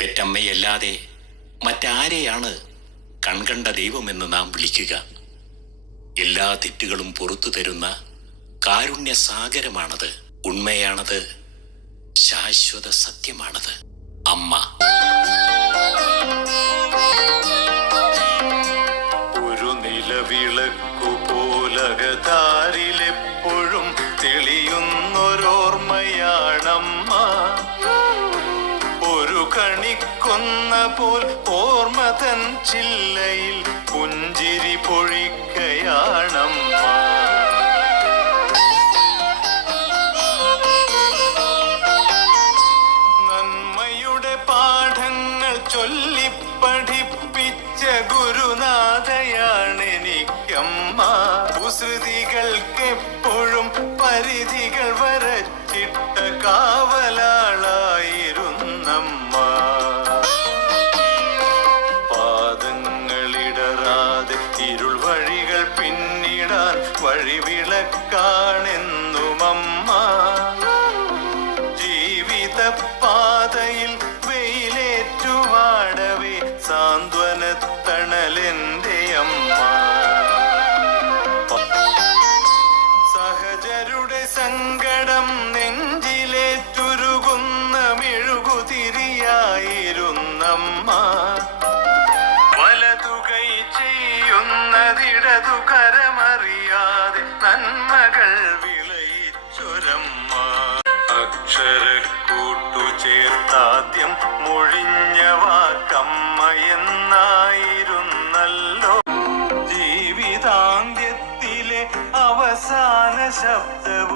പെറ്റമ്മയല്ലാതെ മറ്റാരെയാണ് കൺകണ്ട ദൈവമെന്ന് നാം വിളിക്കുക. എല്ലാ തെറ്റുകളും പുറത്തു തരുന്ന കാരുണ്യ സാഗരമാണത് ഉണ്മയാണത്. ശാശ്വത സത്യമാണത്. അമ്മ. ഒരു നിലവിളക്കു പോലകതാരിലെപ്പോഴും കണിക്കൊന്ന പോൽ ഓർമ്മതൻ ചില്ലയിൽ പുഞ്ചിരി പൊഴിക്കയാണമ്മ നന്മയുടെ പാഠങ്ങൾ ചൊല്ലി പഠിപ്പിച്ച ഗുരുനാഥയാണെനിക്കമ്മ. കുസൃതികൾക്കെപ്പോഴും പരിധികൾ വരച്ചിട്ട കാവലാളായിരുന്നമ്മ പാദങ്ങളിടറാതെ ഇരുൾ വഴികൾ പിന്നിടാൻ വഴിവിളക്കാണെന്നുമമ്മ. ജീവിത പാതയിൽ വെയിലേറ്റുവാടവേ സാന്ത്വനത്തണലെന്റെ മെഴുകുതിരിയായിരുന്നമ്മ വലതുകൈ ചെയ്യുന്നതിടതു കരമറിയാതെ നന്മകൾ വിളയിച്ചൊരമ്മ. അക്ഷരക്കൂട്ടു ചേർത്താദ്യം മൊഴിഞ്ഞ വാക്കമ്മ എന്നായിരുന്നല്ലോ. ജീവിതാന്ത്യത്തിലെ അവസാന ശബ്ദം